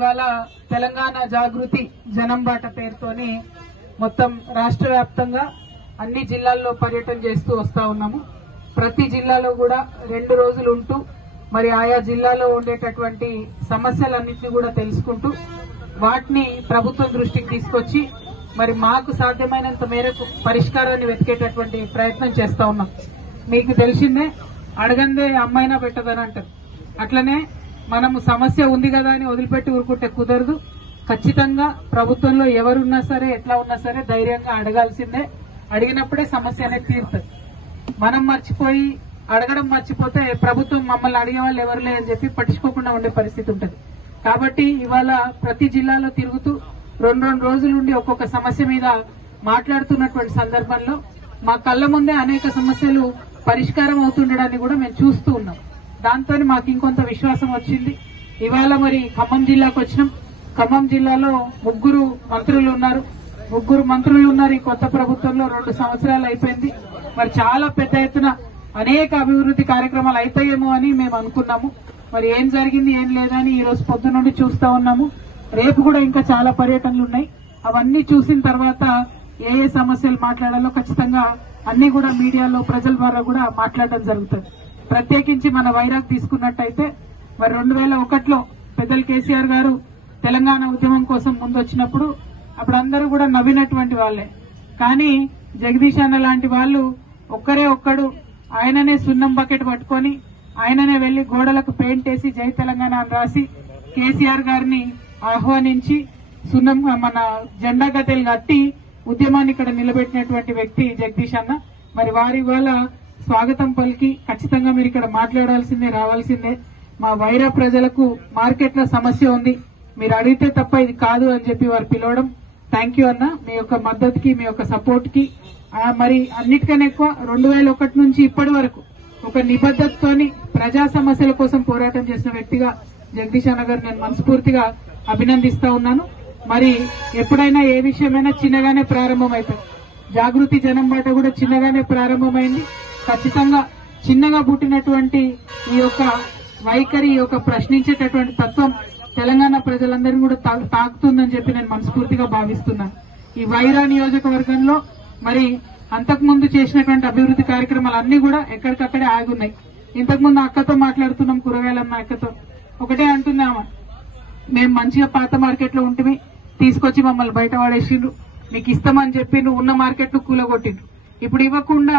ఇవాళ తెలంగాణ జాగృతి జనం బాట పేరుతోని మొత్తం రాష్ట్ర వ్యాప్తంగా అన్ని జిల్లాల్లో పర్యటన చేస్తూ వస్తా ఉన్నాము. ప్రతి జిల్లాలో కూడా రెండు రోజులు ఉంటూ మరి ఆయా జిల్లాలో ఉండేటటువంటి సమస్యలన్నింటినీ కూడా తెలుసుకుంటూ వాటిని ప్రభుత్వం దృష్టికి తీసుకొచ్చి మరి మాకు సాధ్యమైనంత మేరకు పరిష్కారాన్ని వెతికేటటువంటి ప్రయత్నం చేస్తా ఉన్నాం. మీకు తెలిసిందే అడగందే అమ్మాయినా పెట్టదని అంటారు. అట్లనే మనము సమస్య ఉంది కదా అని వదిలిపెట్టి ఊరుకుంటే కుదరదు. ఖచ్చితంగా ప్రభుత్వంలో ఎవరున్నా సరే ఎట్లా ఉన్నా సరే ధైర్యంగా అడగాల్సిందే. అడిగినప్పుడే సమస్య అనేది తీరుతుంది. మనం మర్చిపోయి అడగడం మర్చిపోతే ప్రభుత్వం మమ్మల్ని అడిగే వాళ్ళు ఎవరు లేదని చెప్పి పట్టించుకోకుండా ఉండే పరిస్థితి ఉంటుంది. కాబట్టి ఇవాళ ప్రతి జిల్లాలో తిరుగుతూ రెండు రెండు రోజుల నుండి ఒక్కొక్క సమస్య మీద మాట్లాడుతున్నటువంటి సందర్భంలో మా కళ్ళ ముందే అనేక సమస్యలు పరిష్కారం అవుతుండడాన్ని కూడా మేము చూస్తూ ఉన్నాం. దాంతో మాకు ఇంకొంత విశ్వాసం వచ్చింది. ఇవాళ మరి ఖమ్మం జిల్లాకు వచ్చినాం. ఖమ్మం జిల్లాలో ముగ్గురు మంత్రులు ఉన్నారు. ముగ్గురు మంత్రులు ఉన్నారు ఈ కొత్త ప్రభుత్వంలో. రెండు సంవత్సరాలు అయిపోయింది. మరి చాలా పెద్ద ఎత్తున అనేక అభివృద్ధి కార్యక్రమాలు అవుతాయేమో అని మేము అనుకున్నాము. మరి ఏం జరిగింది ఏం లేదని ఈ రోజు పొద్దు నుండి చూస్తా ఉన్నాము. రేపు కూడా ఇంకా చాలా పర్యటనలు ఉన్నాయి. అవన్నీ చూసిన తర్వాత ఏ ఏ సమస్యలు మాట్లాడాలో ఖచ్చితంగా అన్ని కూడా మీడియాలో ప్రజల ద్వారా కూడా మాట్లాడడం జరుగుతుంది. ప్రత్యేకించి మన వైరాగ్ తీసుకున్నట్టయితే మరి రెండు వేల ఒకటిలో పెద్దలు కేసీఆర్ గారు తెలంగాణ ఉద్యమం కోసం ముందొచ్చినప్పుడు అప్పుడు అందరూ కూడా నవ్వినటువంటి వాళ్ళే. కానీ జగదీష్ అన్న లాంటి వాళ్ళు ఒక్కరే ఒక్కడు ఆయననే సున్నం బకెట్ పట్టుకొని ఆయననే వెళ్ళి గోడలకు పెయింట్ వేసి జై తెలంగాణ అని రాసి కేసీఆర్ గారిని ఆహ్వానించి సున్నం మన జెండా గతెలు కట్టి ఉద్యమాన్ని ఇక్కడ నిలబెట్టినటువంటి వ్యక్తి జగదీష్ అన్న. మరి వారి వల్ల స్వాగతం పలికి ఖచ్చితంగా మీరు ఇక్కడ మాట్లాడాల్సిందే రావాల్సిందే. మా వైరా ప్రజలకు మార్కెట్లో సమస్య ఉంది. మీరు అడిగితే తప్ప ఇది కాదు అని చెప్పి వారు పిలవడం. థ్యాంక్ యూ అన్న. మీ యొక్క మద్దతుకి మీ యొక్క సపోర్ట్కి మరి అన్నిటికన్నా ఎక్కువ రెండు వేల ఒకటి నుంచి ఇప్పటి వరకు ఒక నిబద్ధతతోని ప్రజా సమస్యల కోసం పోరాటం చేసిన వ్యక్తిగా జగదీష్ అన్న గారు నేను మనస్ఫూర్తిగా అభినందిస్తా ఉన్నాను. మరి ఎప్పుడైనా ఏ విషయమైనా చిన్నగానే ప్రారంభమవుతుంది జాగృతి జనం బాట కూడా చిన్నగానే ప్రారంభమైంది. ఖచ్చితంగా చిన్నగా పుట్టినటువంటి ఈ యొక్క వైఖరి ఈ యొక్క ప్రశ్నించేటటువంటి తత్వం తెలంగాణ ప్రజలందరినీ కూడా తాకుతుందని చెప్పి నేను మనస్ఫూర్తిగా భావిస్తున్నాను ఈ వైరా నియోజకవర్గంలో మరి అంతకుముందు చేసినటువంటి అభివృద్ధి కార్యక్రమాలు అన్ని కూడా ఎక్కడికక్కడే ఆగున్నాయి. ఇంతకుముందు అక్కతో మాట్లాడుతున్నాం కూరగాయలమ్మ అక్కతో. ఒకటే అంటున్నామా మేము మంచిగా పాత మార్కెట్లో తీసుకొచ్చి మమ్మల్ని బయట వాడేసిండ్రు. మీకు ఇస్తామని చెప్పి ఉన్న మార్కెట్ను కూలగొట్టిండ్రు. ఇప్పుడు ఇవ్వకుండా